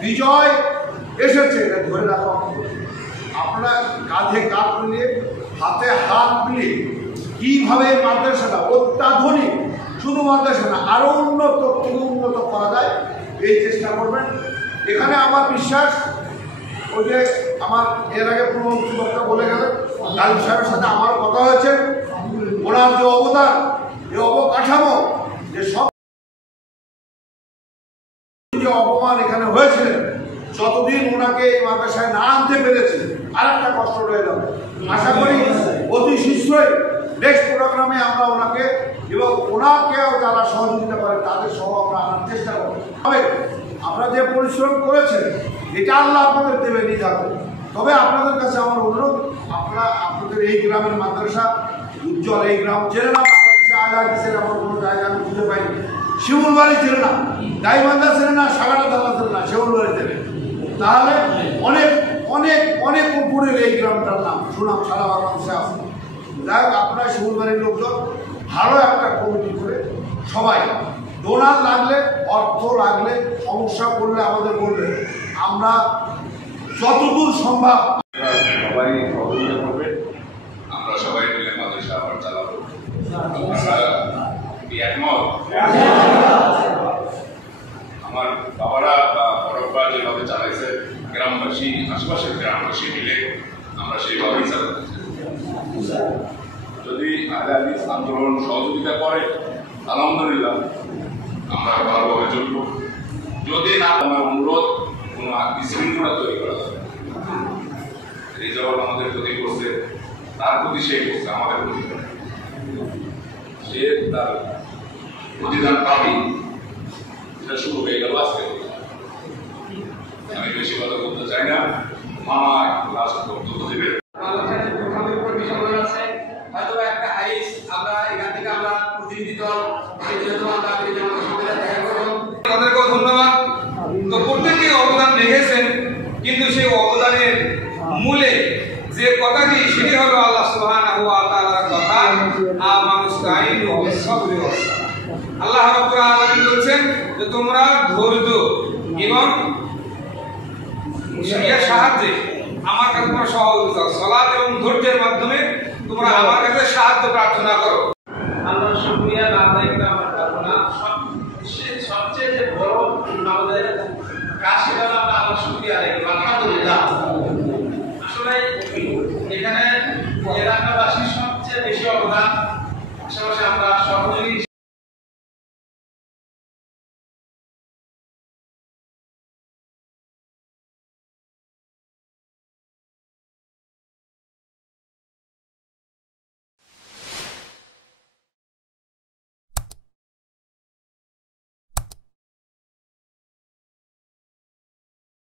বিজয় এসেছে, এটা ধরে রাখা। আপনারা কাঁধে কাঁধ মিলিয়ে হাতে হাত মিলিয়ে কীভাবে মাদ্রাসাটা অত্যাধুনিক, শুধু মাদ্রাসা না আরও উন্নত থেকে উন্নত করা যায় এই চেষ্টা করবেন। এখানে আমার বিশ্বাস, ওই যে আমার এর আগে পূর্ববর্তী বক্তা বলে গেলেন, গালিব সাহেবের সাথে আমার কথা হয়েছে, ওনার যে অবদান, যে অবকাঠামো, যে সব যে অপমান এখানে হয়েছিল, যতদিন ওনাকে এই মাদ্রাসায় না আনতে পেরেছে আর একটা কষ্ট রয়ে যাবে। আশা করি অতি শীঘ্রই নেক্সট প্রোগ্রামে আমরা ওনাকে এবং ওনাকেও যারা সহযোগিতা করে তাদের সহ আমরা আনার চেষ্টা করব। তবে আমরা যে পরিশ্রম করেছেন এটা আল্লাহ আপনাদের দেবে নিজাতে। তবে আপনাদের কাছে আমার অনুরোধ, আপনারা আপনাদের এই গ্রামের মাদ্রাসা উজ্জ্বল, এই গ্রাম চেনে না, বাংলাদেশে আজ আমার কোনো জায়গা আমি খুঁজে পাইনি। শিমুলবাড়ি চেনে না, গাইবান্ধা চেনে না, সাগানা দালা চেনে না, শিমুলবাড়ি চেনে। তাহলে অনেক অনেক অনেক উপরের এই গ্রামটার নাম সুনাম সারা বাংলাদেশে আছে। যাই হোক, আপনারা শিমুলবাড়ির লোকজন ভালো একটা কমিটি করে সবাই ডোনার লাগলে, অর্থ লাগলে, সমস্যা করলে আমাদের বলবে, আমরা যতদূর সম্ভব সবাই সহযোগিতা করবে। আমরা সবাই মিলে মাদ্রাসা আবার চালাবো। আমার বাবারা বা বড়রা যেভাবে চালাইছে, গ্রামবাসী, আশেপাশের গ্রামবাসী মিলে আমরা সেইভাবেই চালাতে চাই। যদি আহলে আন্দোলন সহযোগিতা করে আলহামদুলিল্লাহ আমরা ভালোভাবে চলবো। যদি না, আমার অনুরোধ কোনো বিশৃঙ্খলা তৈরি করা যাবে। রিজার্ভ আমাদের ক্ষতি করছে, তার প্রতি সে করছে, আমাদের ক্ষতি করে, সে তার প্রতিদান পাবে। সেটা শুরু হয়ে গেল আজকে। আমি বেশি কথা বলতে চাই না, মামা লাস্ট বক্তব্য দেবে। হয়তো একটা হাইস আমরা এখান থেকে আমরা প্রতিনিধি দল তাদেরকেও ধন্যবাদ। তো প্রত্যেকে অবদান রেখেছেন, কিন্তু সেই অবদানের মূলে যে কথাটি, সেটি হলো আল্লাহ সুবহানাহু ওয়া তাআলার কথা, আমানুস্তাইনু বিস-সাবরি ওয়াস-সালাহ। আল্লাহ রাব্বুল আলামিন বলেছেন যে তোমরা ধৈর্য এবং সাহায্যে আমার কাছে তোমরা সহযোগিতা, সালাত এবং ধৈর্যের মাধ্যমে তোমরা আমার কাছে সাহায্য প্রার্থনা করো। আল্লাহর শুকরিয়া আদায় করে আমরা